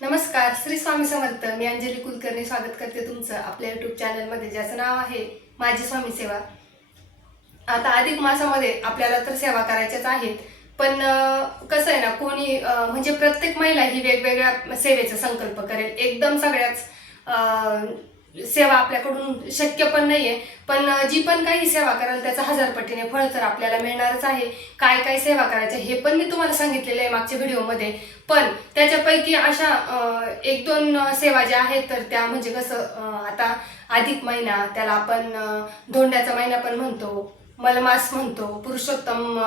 नमस्कार, श्री स्वामी समर्थ. मी अंजली कुलकर्णी स्वागत करते तुमचं आपल्या यूट्यूब चॅनलमध्ये, ज्याचं नाव आहे माझी स्वामी सेवा. आता अधिक मासामध्ये आपल्याला तर सेवा करायच्याच आहेत, पण कसं आहे ना, कोणी म्हणजे प्रत्येक महिला ही वेगवेगळ्या सेवेचा संकल्प करेल. एकदम सगळ्याच सेवा आपल्याकडून शक्य पण नाहीये, पण जी पण काही सेवा कराल त्याचा 1000 पटीने फळ तर आपल्याला मिळणारच आहे. काय काय सेवा करायचे हे पण मी तुम्हाला सांगितलेलं आहे मागच्या व्हिडिओमध्ये. पण त्याच्यापैकी अशा एक दोन सेवा ज्या आहेत, तर त्या म्हणजे कसं, आता अधिक महिना त्याला आपण धोंड्याचा महिना पण म्हणतो, मलमास म्हणतो, पुरुषोत्तम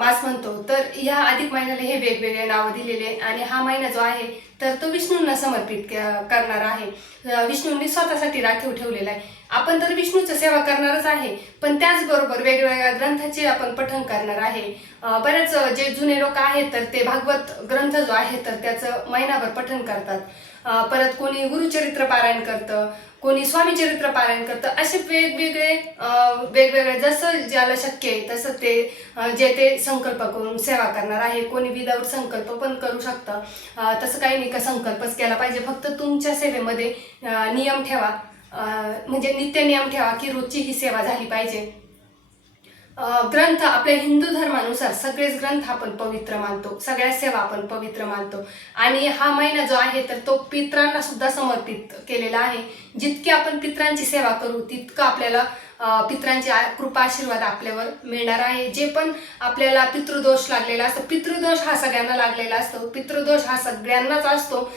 मास म्हणतो. तर ह्या अधिक महिन्याला हे वेगवेगळे नावं दिलेले, आणि हा महिना जो आहे तर तो विष्णूंना समर्पित करणार आहे. विष्णूंनी स्वतःसाठी राखीव ठेवलेला आहे. आपण तर विष्णूची सेवा करणारच आहे, पण त्याचबरोबर वेगवेगळ्या ग्रंथाचे आपण पठण करणार आहे. बरेच जे जुने लोक आहेत तर ते भागवत ग्रंथ जो आहे तर त्याचं महिनाभर पठण करतात. परत कोणी गुरुचरित्र पारायण करतं, कोणी स्वामी चरित्र पारायण करतं. असे वेगवेगळे जसं ज्याला शक्य आहे तसं ते जे ते संकल्प करून सेवा करणार आहे. कोणी विदाऊट संकल्प पण करू शकतं. तसं काही नाही का संकल्पच केला पाहिजे. फक्त तुमच्या सेवेमध्ये नियम ठेवा, म्हणजे नित्य नियम ठेवा की रोजची ही सेवा झाली पाहिजे. ग्रंथ आपल्या हिंदू धर्मानुसार सगळेच ग्रंथ आपण पवित्र मानतो, सगळ्या सेवा आपण पवित्र मानतो. आणि हा महिना जो आहे तर तो पितरांना सुद्धा समर्पित केलेला आहे. जितकी आपण पितरांची सेवा करू तितकं आपल्याला पितरांची कृपा आशीर्वाद आपल्यावर मिळणार आहे. जे पण आपल्याला पितृदोष लागलेला असतो, पितृदोष हा सगळ्यांना लागलेला असतो, पितृदोष हा सगळ्यांनाच असतो.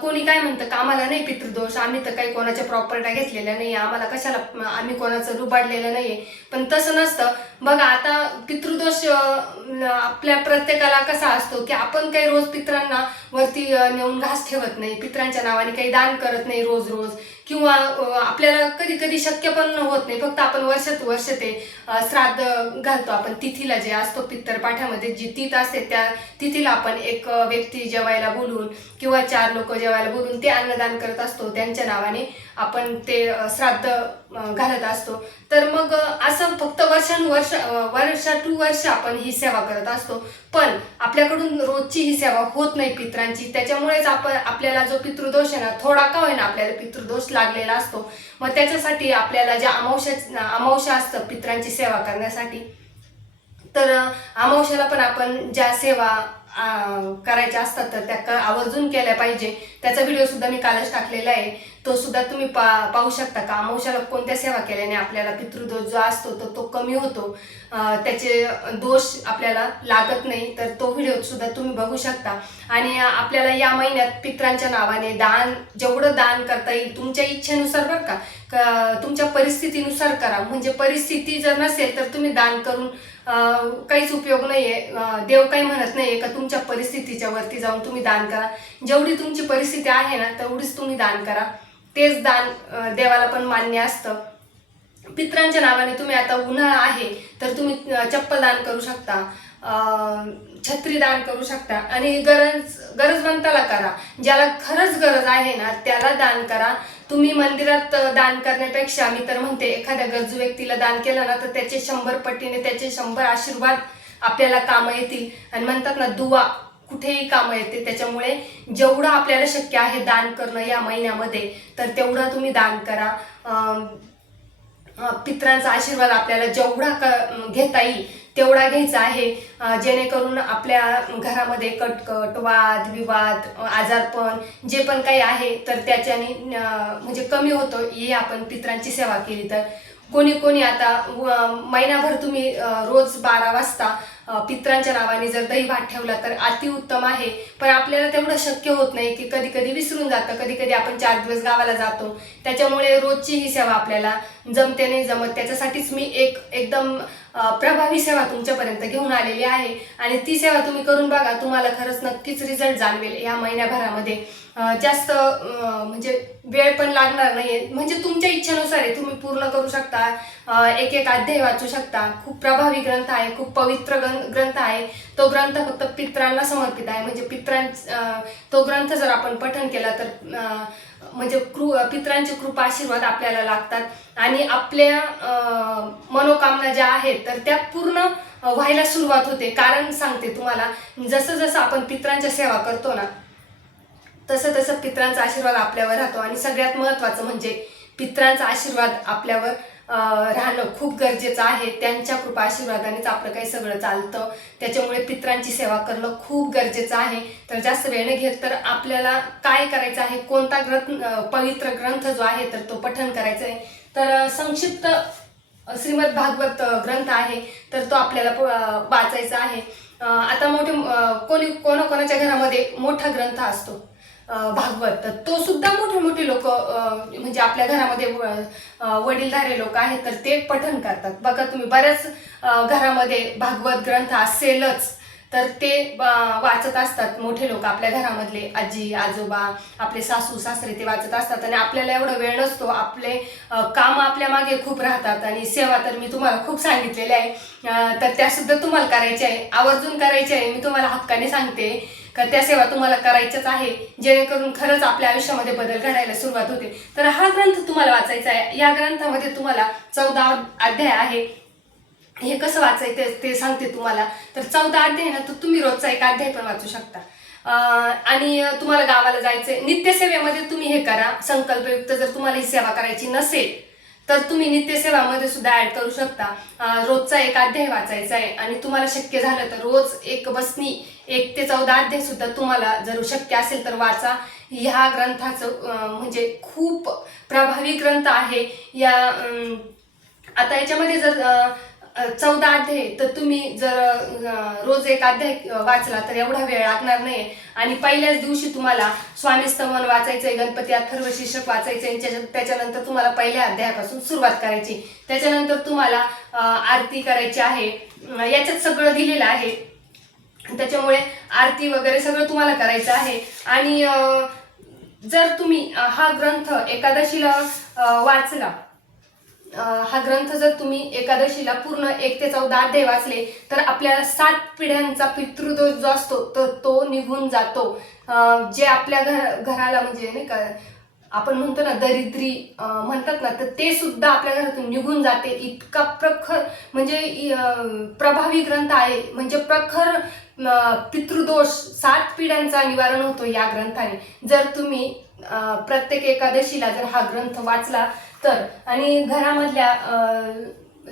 कोणी काय म्हणतं का आम्हाला नाही पितृदोष, आम्ही तर काही कोणाच्या प्रॉपर्ट्या घेतलेल्या नाही, आम्हाला कशाला, आम्ही कोणाचं लुबाडलेलं नाहीये. पण तसं नसतं. बघा, आता पितृदोष आपल्या प्रत्येकाला कसा असतो की आपण काही रोज पितरांना वरती नेऊन घास ठेवत नाही, पितरांच्या नावाने काही दान करत नाही रोज रोज, किंवा आपल्याला कधी कधी शक्य पण होत नाही. फक्त आपण वर्ष ते श्राद्ध घालतो. आपण तिथीला जे असतो पितरपाठामध्ये जी तिथ असते त्या तिथीला आपण एक व्यक्ती जेवायला बोलून किंवा 4 लोक जेवायला बोलून ते अन्नदान करत असतो. त्यांच्या नावाने आपण ते श्राद्ध घालत असतो. तर मग असं फक्त वर्ष आपण ही सेवा करत असतो. पण आपल्याकडून रोजची ही सेवा होत नाही पितरांची. त्याच्यामुळेच आपल्याला जो पितृदोष आहे ना, थोडा का होईना आपल्याला पितृदोष लागलेला असतो. मग त्याच्यासाठी आपल्याला ज्या अमावस्या असतं पितरांची सेवा करण्यासाठी, तर अमावस्याला पण आपण ज्या सेवा करायच्या असतात तर त्या आवर्जून केल्या पाहिजे. त्याचा व्हिडिओ सुद्धा मी कालच टाकलेला आहे, तो सुद्धा तुम्ही पाहू शकता का अमावस्याला कोणत्या सेवा केल्याने आपल्याला पितृदोष जो असतो तो कमी होतो, त्याचे दोष आपल्याला लागत नाही. तर तो व्हिडिओ सुद्धा तुम्ही बघू शकता. आणि आपल्याला या महिन्यात पितरांच्या नावाने दान, जेवढं दान करता येईल तुमच्या इच्छेनुसार बरं का, तुमच्या परिस्थितीनुसार करा. म्हणजे परिस्थिती जर नसेल तर तुम्ही दान करून काहीच उपयोग नाहीये. देव काही म्हणत नाहीये का तुमच्या परिस्थितीच्या वरती जाऊन तुम्ही दान करा. जेवढी तुमची परिस्थिती आहे ना तेवढीच तुम्ही दान करा. तेच दान देवाला पण मान्य असतं. पितरांच्या नावाने तुम्ही, आता उन्हाळा आहे तर तुम्ही चप्पल दान करू शकता, छत्री दान करू शकता, आणि गरजवंताला करा. ज्याला खरंच गरज आहे ना त्याला दान करा. तुम्ही मंदिरात दान करण्यापेक्षा मी तर म्हणते एखाद्या गरजू व्यक्तीला दान केलं ना तर त्याचे 100 पटीने, त्याचे 100 आशीर्वाद आपल्याला कामं येतील. आणि म्हणतात ना, दुवा कुठेही कामं येते. त्याच्यामुळे जेवढं आपल्याला शक्य आहे दान करणं या महिन्यामध्ये, तर तेवढं तुम्ही दान करा. पितरांचा आशीर्वाद आपल्याला जेवढा घेता येईल तेवढा घ्यायचा आहे, जेणेकरून आपल्या घरामध्ये कटकट, वाद विवाद, आजारपण जे पण काही आहे तर त्याच्याने म्हणजे कमी होतं. हे आपण पितरांची सेवा केली तर. कोणी आता महिनाभर तुम्ही रोज 12 वाजता पितरांच्या नावाने जर दही भात ठेवला तर अतिउत्तम आहे. पण आपल्याला तेवढं शक्य होत नाही की कधी कधी विसरून जातं, कधी कधी आपण 4 दिवस गावाला जातो. त्याच्यामुळे रोजची ही सेवा आपल्याला जमते नाही जमत. त्याच्यासाठीच मी एकदम प्रभावी सेवा तुमच्यापर्यंत घेऊन आलेली आहे. आणि ती सेवा तुम्ही करून बघा, तुम्हाला खरंच नक्कीच रिझल्ट जाणवेल. या महिन्याभरामध्ये जास्त म्हणजे वेळ पण लागणार नाहीये. म्हणजे तुमच्या इच्छेनुसार आहे, तुम्ही पूर्ण करू शकता. एक अध्याय वाचू शकता. खूप प्रभावी ग्रंथ आहे, खूप पवित्र ग्रंथ आहे. तो ग्रंथ फक्त पितरांना समर्पित आहे. म्हणजे तो ग्रंथ जर आपण पठण केला तर म्हणजे पितरांचे कृपा आशीर्वाद आपल्याला लागतात. आणि आपल्या मनोकामना ज्या आहेत तर त्या पूर्ण व्हायला सुरुवात होते. कारण सांगते तुम्हाला, जसं जसं आपण पितरांच्या सेवा करतो ना तसं तसं पितरांचा आशीर्वाद आपल्यावर राहतो. आणि सगळ्यात महत्त्वाचं म्हणजे पितरांचा आशीर्वाद आपल्यावर राहणं खूप गरजेचं आहे. त्यांच्या कृपा आशीर्वादानेच आपलं काही सगळं चालतं. त्याच्यामुळे पितरांची सेवा करणं खूप गरजेचं आहे. तर जास्त वेळ न घेत तर आपल्याला काय करायचं आहे, कोणता पवित्र ग्रंथ जो आहे तर तो पठण करायचा आहे. तर संक्षिप्त श्रीमद भागवत ग्रंथ आहे तर तो आपल्याला वाचायचा आहे. आता कोणाकोणाच्या घरामध्ये मोठा ग्रंथ असतो भागवत, तर तो सुद्धा मोठे मोठे लोक म्हणजे आपल्या घरामध्ये वडीलधारे लोक आहेत तर ते पठण करतात. बघा तुम्ही बऱ्याच घरामध्ये भागवत ग्रंथ असेलच तर ते वाचत असतात. मोठे लोक आपल्या घरामधले आजी आजोबा आपले सासू सासरे ते वाचत असतात. आणि आपल्याला एवढा वेळ नसतो, आपले काम आपल्या मागे खूप राहतात. आणि सेवा तर मी तुम्हाला खूप सांगितलेली आहे, तर त्या सुद्धा तुम्हाला करायच्या आहे, आवर्जून करायच्या आहे. मी तुम्हाला हक्काने सांगते का त्या सेवा तुम्हाला करायच्याच आहे, जेणेकरून खरंच आपल्या आयुष्यामध्ये बदल घडायला सुरुवात होते. तर हा ग्रंथ तुम्हाला वाचायचा आहे. या ग्रंथामध्ये तुम्हाला 14 अध्याय आहे. हे कसं वाचायचं ते सांगते तुम्हाला. तर 14 अध्याय ना, तर तुम्ही रोजचा एक अध्याय पण वाचू शकता. आणि तुम्हाला गावाला जायचंय, नित्यसेवेमध्ये तुम्ही हे करा. संकल्पयुक्त जर तुम्हाला ही सेवा करायची नसेल तर तुम्ही नित्यसेवामध्ये सुद्धा ऍड करू शकता. रोजचा एक अध्याय वाचायचा आहे. आणि तुम्हाला शक्य झालं तर रोज एक बसनी 1 ते 14 अध्याय सुद्धा तुम्हाला जर शक्य असेल तर वाचा. ह्या ग्रंथाचं म्हणजे खूप प्रभावी ग्रंथ आहे. आता याच्यामध्ये जर 14 अध्याय तर तुम्ही जर रोज एक अध्याय वाचला तर एवढा वेळ लागणार नाही. आणि पहिल्याच दिवशी तुम्हाला स्वामी स्तवन वाचायचंय, गणपती अथर्व शीर्षक वाचायचंय. त्याच्यानंतर तुम्हाला पहिल्या अध्यायापासून सुरुवात करायची. त्याच्यानंतर तुम्हाला आरती करायची आहे. याच्यात सगळं दिलेलं आहे. त्याच्यामुळे आरती वगैरे सगळं तुम्हाला करायचं आहे. आणि जर तुम्ही हा ग्रंथ एकादशीला वाचला, हा ग्रंथ जर तुम्ही एकादशीला पूर्ण 1 ते 14 अध्याय वाचले तर आपल्याला 7 पिढ्यांचा पितृदोष जो असतो तर तो निघून जातो. जे आपल्या घराला म्हणजे नाही का आपण म्हणतो ना दरिद्री म्हणतात ना, तर ते सुद्धा आपल्या घरातून निघून जाते. इतका प्रखर म्हणजे प्रभावी ग्रंथ आहे. म्हणजे प्रखर पितृदोष 7 पिढ्यांचा निवारण होतो या ग्रंथाने. जर तुम्ही प्रत्येक एकादशीला जर हा ग्रंथ वाचला तर. आणि घरामधल्या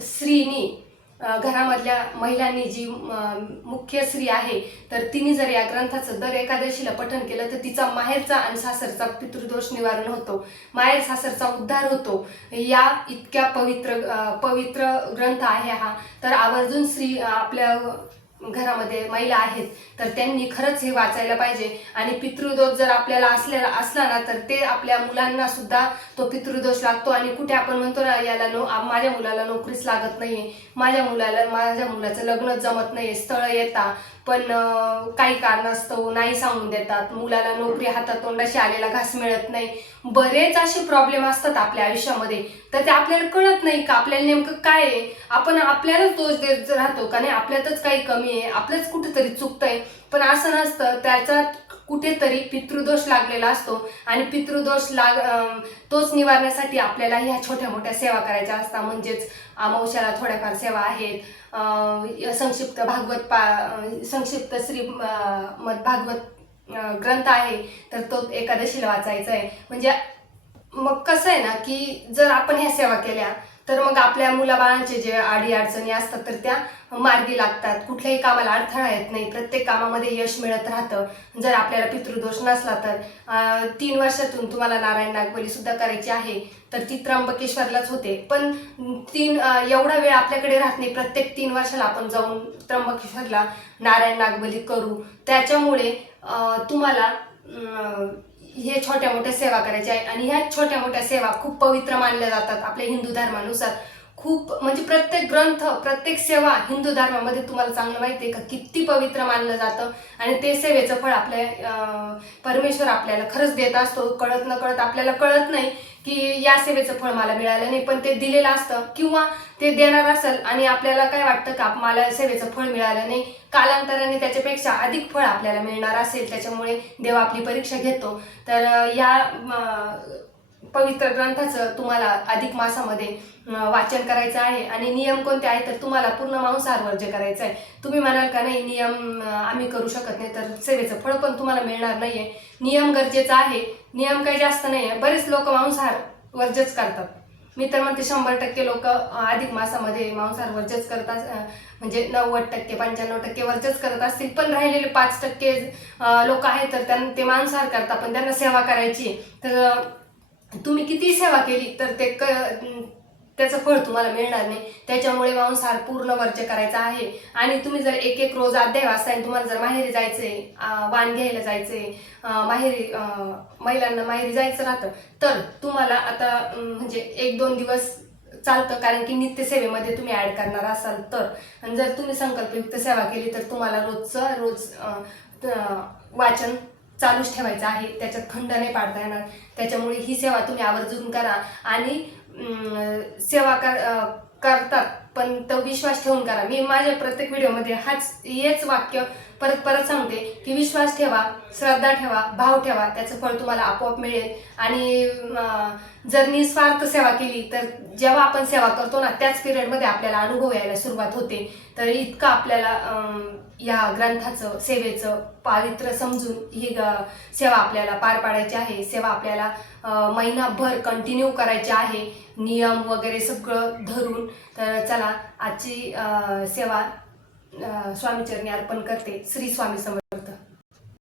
स्त्रीनी घरामधल्या महिलांनी जी मुख्य स्त्री आहे तर तिने जर या ग्रंथाचं दर एकादशीला पठण केलं तर तिचा माहेरचा आणि सासरचा पितृदोष निवारण होतो, माहेर सासरचा उद्धार होतो. या इतक्या पवित्र ग्रंथ आहे हा. तर आवर्जून स्त्री आपल्या घरामध्ये महिला आहेत तर त्यांनी खरंच हे वाचायला पाहिजे. आणि पितृदोष जर आपल्याला असला ना तर ते आपल्या मुलांना सुद्धा तो पितृदोष लागतो. आणि कुठे आपण म्हणतो ना माझ्या मुलाला नोकरीच लागत नाहीये, माझ्या मुलाचं लग्न जमत नाहीये, स्थळ येतात पण काही कारणास्तव नाही सांगून देतात, मुलाला नोकरी हातातोंडाशी आलेला घास मिळत नाही. बरेच असे प्रॉब्लेम असतात आपल्या आयुष्यामध्ये. तर ते आपल्याला कळत नाही का आपल्याला नेमकं काय आहे. आपण आपल्यालाच दोष देत राहतो का नाही आपल्यातच काही कमी आहे, आपलंच कुठेतरी चुकतंय. पण असं नसतं, त्याच्यात कुठेतरी पितृदोष लागलेला असतो. आणि पितृदोष तोच निवारण्यासाठी आपल्याला ह्या छोट्या मोठ्या सेवा करायच्या असतात. म्हणजेच अमावस्याला थोड्याफार सेवा आहेत, संक्षिप्त श्रीमद भागवत ग्रंथ आहे तर तो एकादशीला वाचायचा आहे. म्हणजे मग कसं आहे ना की जर आपण ह्या सेवा केल्या तर मग आपल्या मुलाबाळांचे जे अडी अडचणी असतात तर त्या मार्गी लागतात. कुठल्याही कामाला अडथळा येत नाही, प्रत्येक कामामध्ये यश मिळत राहतं. जर आपल्याला पितृदोष नसला तर 3 वर्षातून तुम्हाला नारायण नागबली सुद्धा करायची आहे तर ती त्र्यंबकेश्वरलाच होते. पण एवढा वेळ आपल्याकडे राहत नाही प्रत्येक 3 वर्षाला आपण जाऊन त्र्यंबकेश्वरला नारायण नागबली करू. त्याच्यामुळे तुम्हाला हे छोट्या मोठ्या सेवा करायच्या आहे. आणि ह्या छोट्या मोठ्या सेवा खूप पवित्र मानल्या जातात आपल्या हिंदू धर्मानुसार. खूप म्हणजे प्रत्येक ग्रंथ प्रत्येक सेवा हिंदू धर्मामध्ये तुम्हाला चांगलं माहिती आहे का किती पवित्र मानलं जातं. आणि ते सेवेचं फळ आपल्या परमेश्वर आपल्याला खरंच देत असतो. कळत न कळत आपल्याला कळत नाही की या सेवेचं फळ मला मिळालं नाही, पण ते दिलेलं असतं किंवा ते देणार असेल आणि आपल्याला काय वाटतं का मला सेवेचं फळ मिळालं नाही, कालांतराने त्याच्यापेक्षा अधिक फळ आपल्याला मिळणार असेल. त्याच्यामुळे देव आपली परीक्षा घेतो. तर या पवित्र ग्रंथाचं तुम्हाला अधिक मासामध्ये वाचन करायचं आहे. आणि नियम कोणते आहे तर तुम्हाला पूर्ण मांसाहार वर्ज्य करायचं आहे. तुम्ही म्हणाल का नाही नियम आम्ही करू शकत नाही, तर सेवेचं फळ पण तुम्हाला मिळणार नाहीये. नियम गरजेचा आहे. नियम काही जास्त नाही आहे. बरेच लोक मांसाहार वर्जच करतात. मी तर म्हणते 100% लोक अधिक मासामध्ये मांसाहार वर्जच करतात, म्हणजे 90% 95% वर्जच करत असतील. पण राहिलेले 5% लोक आहेत तर ते मांसाहार करतात, पण त्यांना सेवा करायची. तर तुम्ही किती सेवा केली तर त्याचं फळ तुम्हाला मिळणार नाही. त्याच्यामुळे मांसाहार पूर्ण वर्ज्य करायचा आहे. आणि तुम्ही जर एक एक रोज अध्याय वाचताय आणि तुम्हाला जर माहेरी जायचंय, वाण घ्यायला जायचंय, माहेरी महिलांना माहेरी जायचं राहतं, तर तुम्हाला आता म्हणजे 1-2 दिवस चालतं, कारण की नित्यसेवेमध्ये तुम्ही ऍड करणार असाल तर. आणि जर तुम्ही संकल्पयुक्त सेवा केली तर तुम्हाला रोजचं रोज वाचन चालूच ठेवायचं आहे. त्याच्यात खंड नाही पाडता येणार. त्याच्यामुळे ही सेवा तुम्ही आवर्जून करा. आणि सेवा करतात पण तो विश्वास ठेवून करा. मी माझ्या प्रत्येक व्हिडिओमध्ये हेच वाक्य परत परत सांगते की विश्वास ठेवा, श्रद्धा ठेवा, भाव ठेवा, त्याचं फळ तुम्हाला आपोआप मिळेल. आणि जर निस्वार्थ सेवा केली तर जेव्हा आपण सेवा करतो ना त्याच पिरियडमध्ये आपल्याला अनुभव यायला सुरुवात होते. तर इतकं आपल्याला या ग्रंथाचं सेवेचं पावित्र्य समजून ही सेवा आपल्याला पार पाडायची आहे. सेवा आपल्याला महिनाभर कंटिन्यू करायची आहे, नियम वगैरे सगळं धरून. तर चला आजची सेवा स्वामीचरणी अर्पण करते. श्री स्वामी समर्थ.